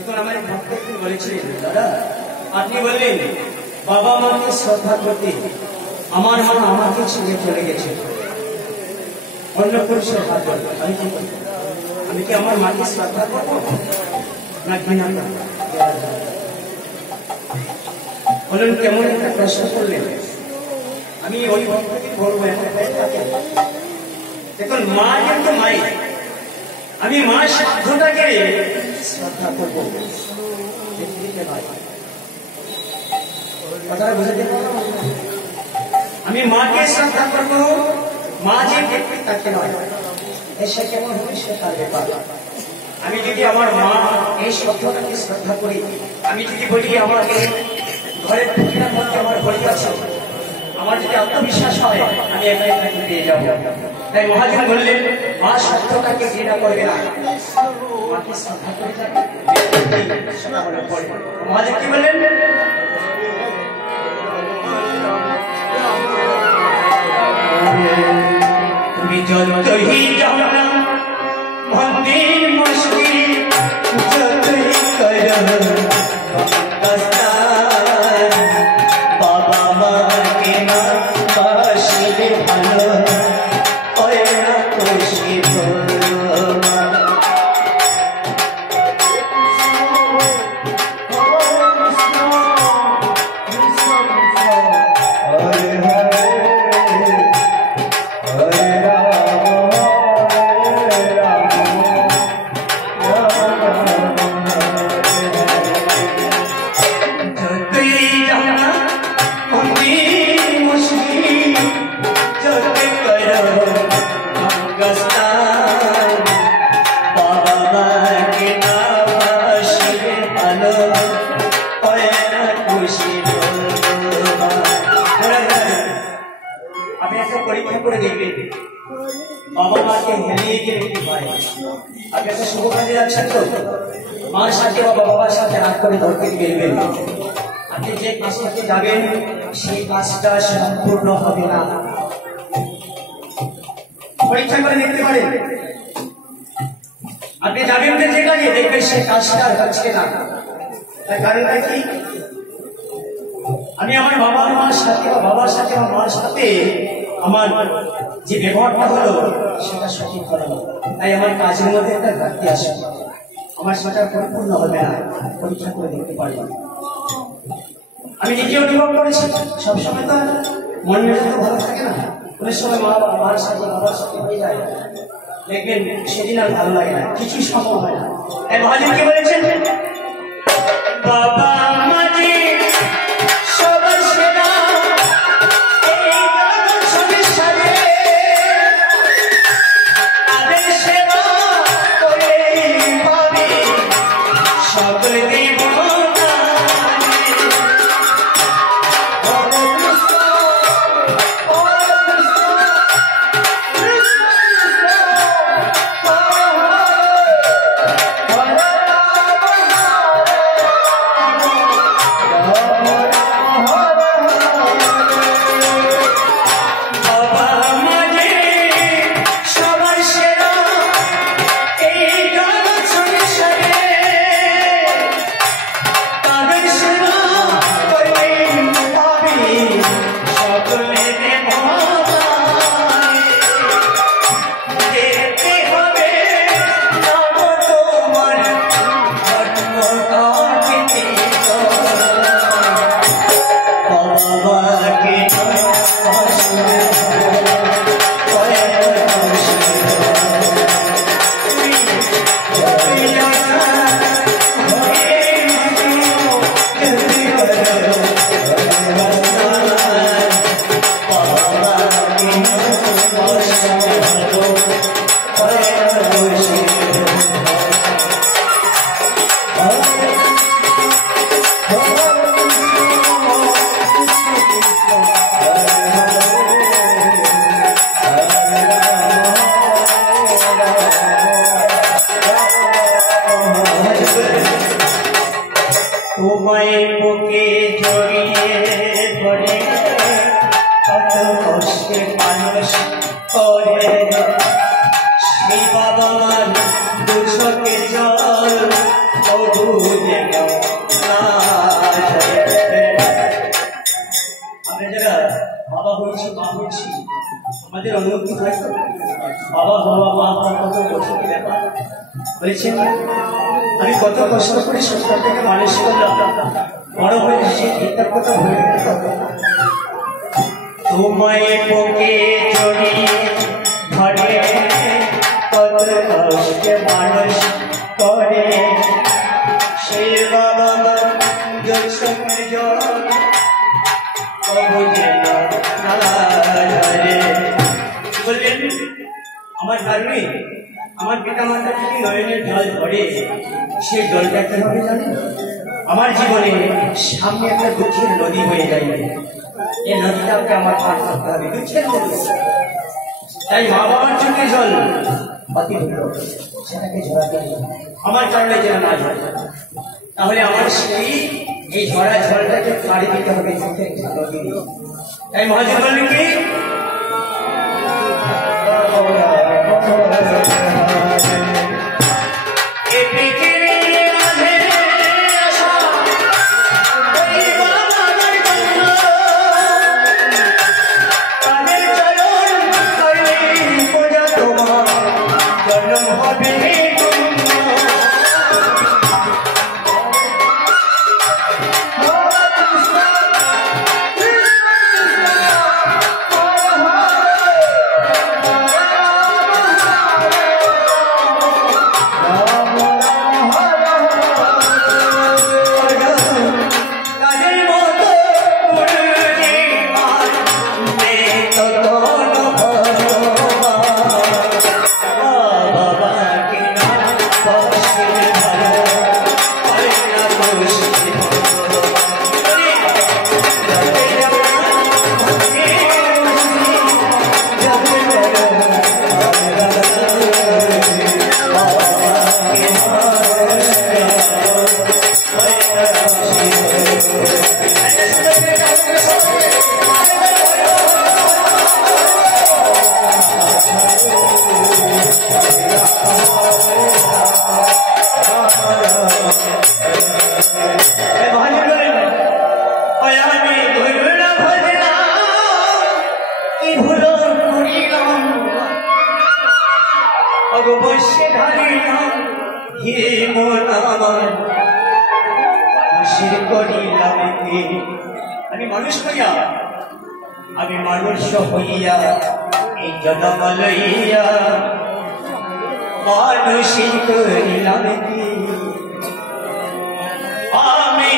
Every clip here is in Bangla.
এখন আমার ভক্ত একটু বলেছিলেন, দাদা আপনি বললেন বাবা মাকে শ্রদ্ধা করতে, আমার মা আমাকে ছেড়ে চলে গেছে, অন্য পুরুষের হাত ধরে আমি কি করব? আমি কি আমার মাকে শ্রদ্ধা করবো না ঘৃণা করব? বললেন কেমন একটা প্রশ্ন করলেন। আমি ওই ভক্তকে বলবো দেখুন মা কিন্তু মাই, আমি মা সাধ্যটাকে শ্রদ্ধা করবো, কথাটা বুঝতে পারলাম। আমি মাকে শ্রদ্ধা করবো, মা যে ব্যক্তি তাকে নয়, এসে কেমন হবে সে তার ব্যাপার। আমি যদি আমার মা এই শব্দটাকে শ্রদ্ধা করি, আমি যদি বলি আমাকে ঘরের পুকুরের মধ্যে আমার ঘড়ি আছে, আমার যদি আত্মবিশ্বাস হয় আমি একটাকে পেয়ে যাবো। তাই মহাজন বললেন মা শব্দটাকে ঘৃণা করবে না, মাকে শ্রদ্ধা করে যাবে। মহাজন কি বললেন? তুমি যতই যাও না মন্দির মসজিদ, যতই করো বাবা মাকে না বাসিলে ভালো হয় না খুশি। পরীক্ষা করে দেখবেন বাবা মাকে হেলিয়ে গিয়ে কি পায়। আপনি একটা শুভ কাজে যাচ্ছেন তো, মার সাথে বা বাবার সাথে রাগ করে ধরতে গেলেন, আপনি যে কাজটাতে যাবেন সেই কাজটা সম্পূর্ণ হবে না। পরীক্ষা করে দেখতে পারেন, আপনি যাবেন যে কাজে দেখবেন সেই কাজটা হচ্ছে না। তার কারণটা কি? আমি আমার বাবার মার সাথে বা বাবার সাথে বা মার সাথে আমার যে ব্যবহারটা হলো সেটা সঠিক হলো না, তাই আমার কাজের মধ্যে একটা ঘাটতি আসে, আমার সেটা পরিপূর্ণ হবে না। পরীক্ষা করে দেখতে পারি। আমি নিজে অনুভব করেছি, সবসময় তো মন মেজাজ তো ভালো থাকে না, অনেক সময় মা বাবার সাথে বাবার সাথে হয়ে যায়, দেখবেন সেদিন আর ভালো লাগে না, কিছুই সম্ভব হয় না। তাই মহাজন কি বলেছেন? বাবা মাঝে সবার সেরা যারা বাবা হয়েছি মা হয়েছি আমাদের অনুভূতি হয় বাবা বাবা মা কত কঠিন ব্যাপার বলেছেন আমি কত কষ্ট করে ছোটবেলা থেকে মানুষ করলাম বড় হয়ে সেই চিন্তার কথা ভুলে তোমায় বুকে জড়িয়ে ধরে কত কষ্টে মানুষ করে সেই বাবা সঙ্গে জল বললেন আমার কারণে আমার পিতা মাতা থেকে নয়নের জল ধরে সেই জলটা কিভাবে জানে আমার জীবনে সামনে একটা দুঃখের নদী হয়ে যায় এই নদীটাকে আমার পার করতে হবে দুঃখের নদী তাই মা বাবার চোখে জল বাকি হলো সেটাকে ঝরাতে আমার কারণে যেন না ঝরে তাহলে আমার সেই এই ঝরা ঝড়টাকে পাড়ি দিতে হবে নদী তাই মহাজন বললেন কি আমি মানুষ হইয়া আমি মানুষ হইয়া এই জন্ম লইয়া মানুষ করিলাম কি আমি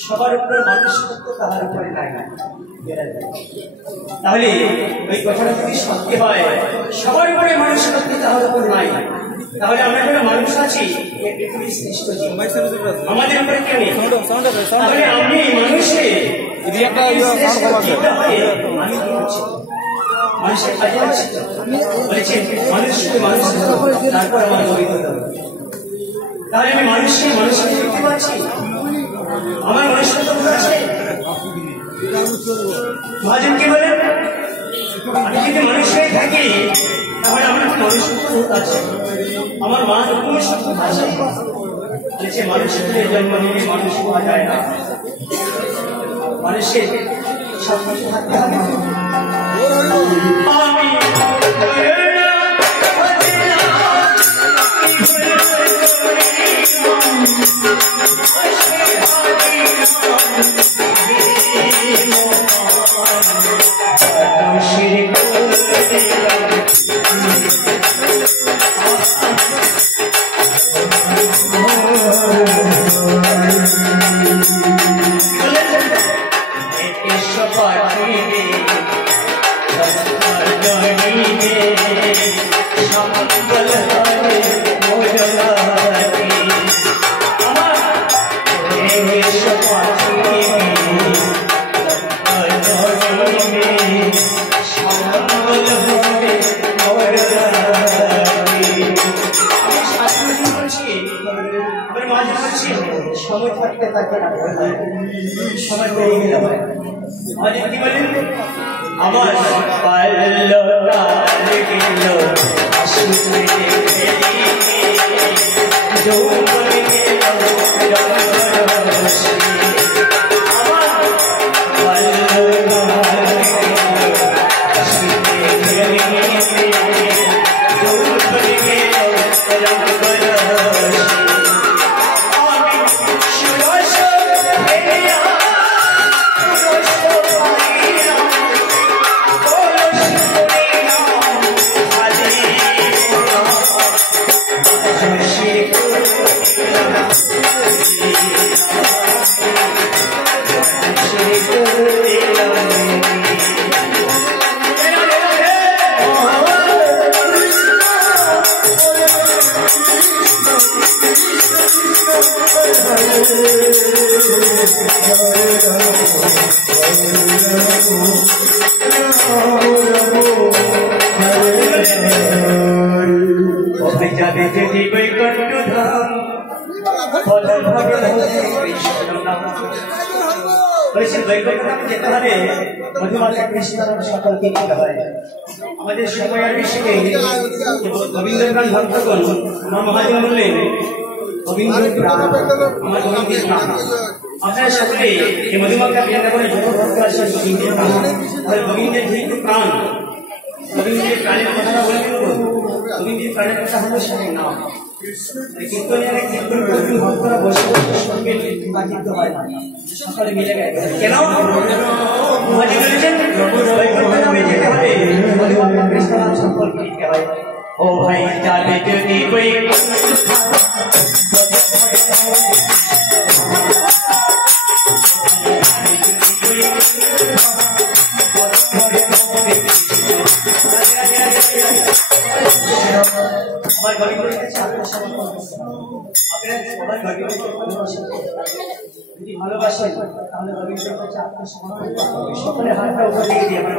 সবার উপরে মানুষ তাহার উপরে নাই না তাহলে ওই কথাটা যদি সত্যি হয় সবার উপরে মানুষ সত্যি তাহার উপর নাই তাহলে আমরা যারা মানুষ আছি পৃথিবীর শ্রেষ্ঠ জীব আমাদের উপরে কেউ নেই তাহলে আমি মানুষে মানুষের কাজে আছে বলেছেন মানুষ শুধু মানুষ তারপর আমার অভিজ্ঞতা তাহলে আমি মানুষকে মানুষকে দেখতে পাচ্ছি আমার মনুষ্যত্ব আছে মহাজন কি বলেন আমি যদি মানুষ হয়ে থাকি তাহলে আমার মনুষ্যত্ব আছে আমার মা মনুষ্যত্ব আছে বলছে মানুষের জন্ম নিয়ে মানুষ হওয়া যায় না মানুষের সব কিছু থাকতে হবে আমি করছি সময় থাকতে তাকে সময় পেয়ে গেল আমাদের কি বলেন আমার সকলকে নিতে হয় আমাদের সময় আর বিষয়ে রবীন্দ্রনাথ ভক্তগণ আমার মহাজন বললেন রবীন্দ্র প্রাণ আমার গোবিন্দের প্রাণ আপনারা সকলে এই মধুমাখা বৃন্দাবনে যত ভক্ত আছেন গোবিন্দের প্রাণ গোবিন্দের যেহেতু প্রাণ গোবিন্দের প্রাণের কথাটা বলে দেব গোবিন্দের প্রাণের কথা হলো সেটাই নাম কীর্তনের কীর্তন করবেন ভক্তরা বসে বসে সঙ্গে বাজিত হয় না সকলে মিলে গেছে কেন মহাজি বলেছেন বৈকুণ্ঠ ধামে যেতে হবে মধুমাখা কৃষ্ণনাথ সম্পর্কে নিতে হয় ও ভাই যাবে যদি ভালোবাসেন তাহলে রবীন্দ্রের কাছে আত্মসমর্পণ সকলে হাতটা উপর দিকে দিয়ে আমার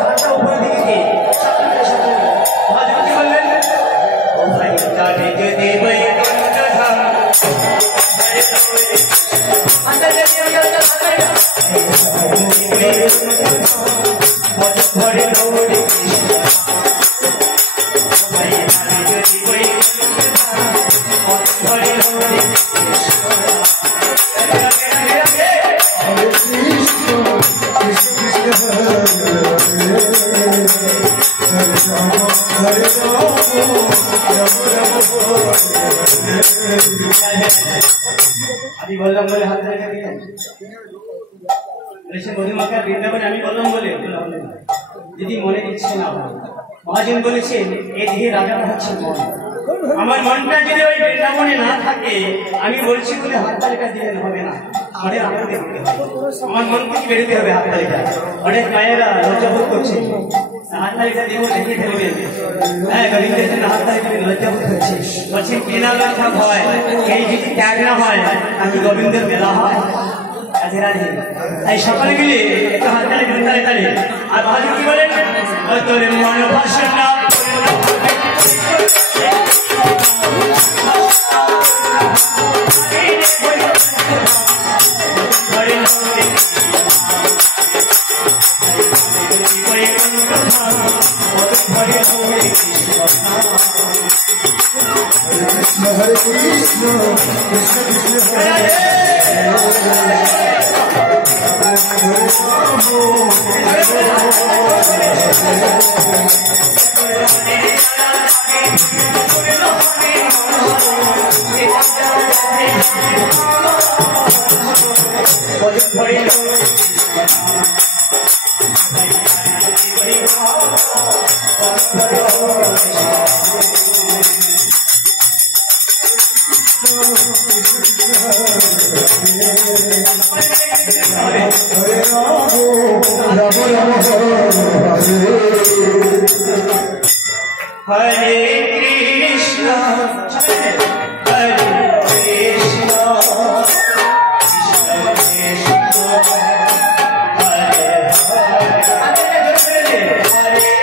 হাতটা উপর দিকে দিয়ে মহাদেবকে বললেন ও ভাই যাবে যদি আমি বললাম বলে হাত রেখে দিলেন মধুমাখা বৃন্দাবনে আমি বললাম বলে যদি মনে ইচ্ছে না হয় মহাজন বলেছেন এদিকে রাজাটা হচ্ছে মন আমার মনটা যদি ওই বৃন্দাবনে না থাকে আমি বলছি বলে হাততালিটা দিলেন হবে না মনের আনন্দ দিতে হবে আমার মন থেকে বেরোতে হবে হাততালিটা অনেক মায়েরা লজ্জাবোধ করছে হাততালিটা দেবো দেখে ফেলবেন হ্যাঁ গোবিন্দের জন্য হাততালি দেবেন লজ্জাবোধ হচ্ছে বলছেন কেনা লজ্জা হয় এই যদি ত্যাগ না হয় নাকি গোবিন্দের মেলা হয় তাই সকলে মিলে একটু হাততালি তালে তালে আর মহাজন কি বলেন তোর মন ভাষা Hare Krishna, Krishna Krishna Hare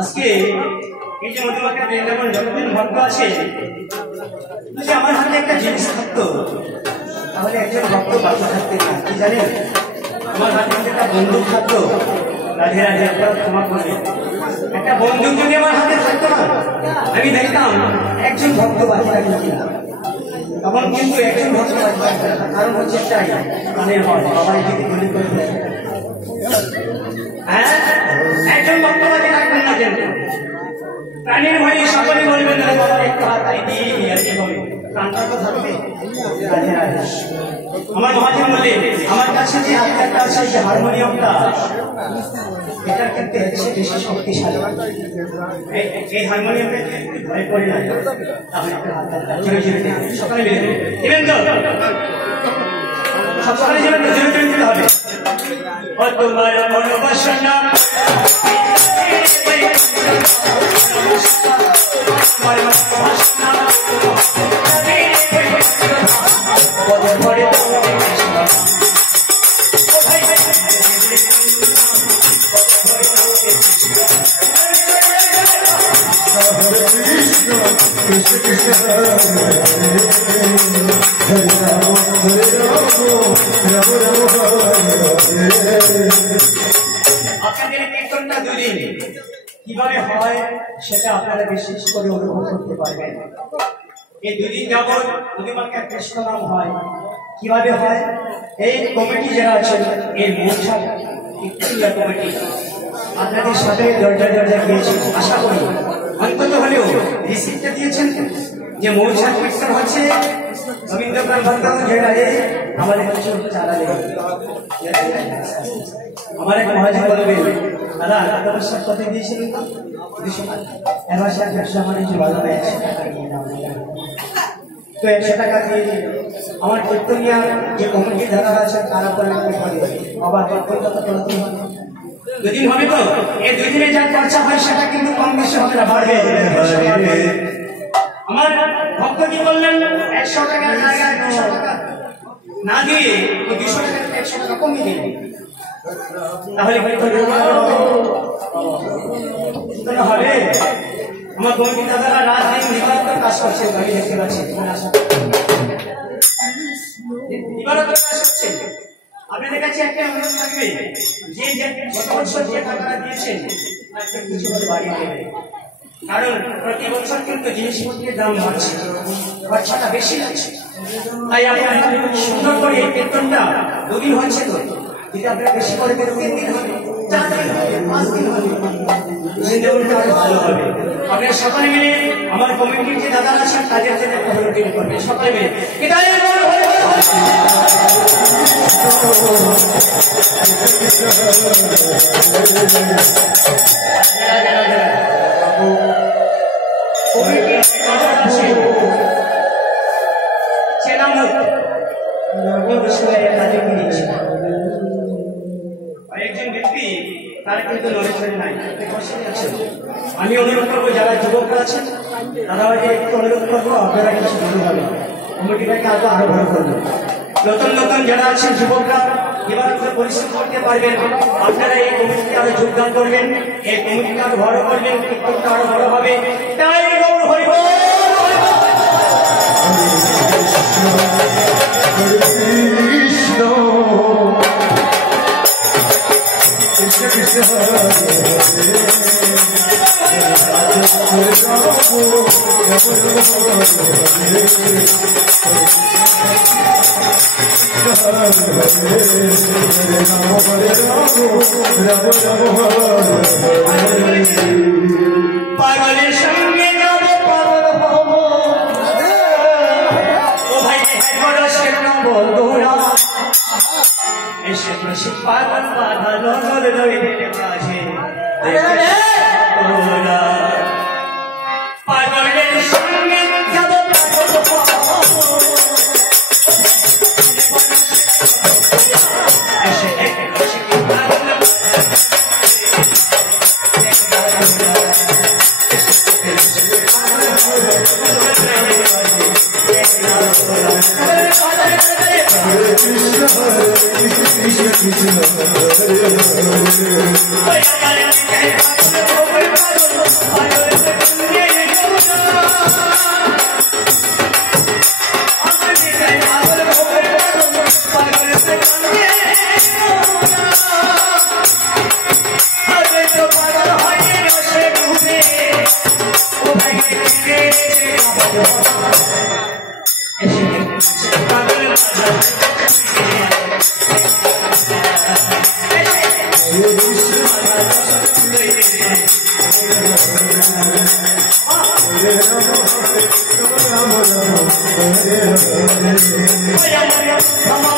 আজকে এই যে মধুমাখা বৃন্দাবন যতদিন ভক্ত আছে যদি আমার হাতে একটা জিনিস থাকতো তাহলে একজন ভক্ত বাকি থাকতে না কি জানেন আমার হাতে একটা বন্দুক থাকতো রাধে রাধে একটা ক্ষমা করবে একটা বন্দুক যদি আমার হাতে থাকতো না আমি দেখতাম একজন ভক্ত বাকি থাকতো কিনা তখন কিন্তু একজন ভক্ত বাকি থাকতো না কারণ হচ্ছে একটাই কানের হয় বাবার দিকে গুলি করে দেয় হ্যাঁ একজন ভক্ত বাকি থাকবেন না কেন প্রাণীর ভয়ে সকলে বলবেন না বাবা একটু হাতাই দিয়ে হবে প্রাণটা তো থাকবে আমার মহাজন বলে আমার কাছে যে হাতটা আছে যে হারমোনিয়ামটা এটার ক্ষেত্রে হচ্ছে বেশি শক্তিশালী এই হারমোনিয়ামটা ভয় করে না সকালে এবেন তো সকালে যাবেন জোরে জোরে দিতে হবে তোমার মনোবাসনা আপনাদের কীর্তনটা দুদিন কিভাবে হয় সেটা আপনারা বিশেষ করে অনুভব করতে পারবেন এই দুদিন যাবৎ মধুমাখা কৃষ্ণ নাম হয় কিভাবে হয় এই কমিটি যারা আছেন এই মূর্ছা কমিটি আপনাদের সাথে দরজা দরজা গিয়েছে আশা করি অন্তত হলেও রিসিপ্টটা দিয়েছেন যে মূর্ছা কীর্তন হচ্ছে রবীন্দ্রপ্রাণ বন্ধন জেলায় আমাদের কিছু চালা দেবে আমার এক মহাজন বলবে দাদা তোমার সব কথা দিয়েছিলেন তো এবার সে ব্যবসা মানে যে ভালো হয় 100 টাকা নিয়ে নাও তো 100 টাকা দিয়ে আমার কীর্তনিয়া যে কমিটি ধারা আছে তারা করে আবার কলকাতা করতে হবে দুদিন হবে তো এই দুদিনে যা খরচা হয় সেটা কিন্তু কম বেশি হবে না বাড়বে আমার ভক্ত কি বললেন 100 টাকার জায়গায় 200 টাকা না দিয়ে 200 টাকা 100 টাকা কমিয়ে দিন তাহলে হবে আমার কমিটি দাদারা রাত দিন নিবারকের কাজ করছে আমি দেখতে পাচ্ছি নিবারকের কাজ করছে আপনাদের কাছে একটা অনুরোধ থাকবে যে গত বছর যে টাকাটা দিয়েছেন তার কিছু করে বাড়িয়ে দেবে কারণ প্রতি বছর কিন্তু জিনিসপত্রের দাম বাড়ছে খরচাটা বেশি লাগছে তাই আপনারা সুন্দর করে এই বেতনটা দুদিন হচ্ছে তো যদি আপনারা বেশি করে দেন 3 দিন হবে 4 দিন হবে 5 দিন হবে জিনিসটা ভালো হবে আপনারা সকালে মিলে আমার কমিটির যে দাদা আছেন তাদের জন্য একটা মিটিং করবেন সকালে মিলে এটাই একজন ব্যক্তি তারা কিন্তু নড়েচড়ে নাই, বসে আছে। আমি অনুরোধ করবো যারা যুবকরা আছেন দাদাভাইকে একটু অনুরোধ করবো, আপনারা কিছু ভালো হবে, কমিটিটাকে আরো ভালো করবো। নতুন নতুন যারা আছেন যুবকরা এবার পরিশ্রম করতে পারবেন, আপনারা এই কমিটিতে আরো যোগদান করবেন, এই কমিটিটা আরো বড় করবেন, কীর্তনটা আরো বড় হবে। তাই গৌর হরিব Krishna Krishna Hare পাগলের সঙ্গে যাব পাগল হব, ও ভাই রসের বন্ধুরা এসে খুশি পাগল বাধা নজর রইতে কাছে পাগলের সঙ্গে যাব এসে খুশি পাগল Hare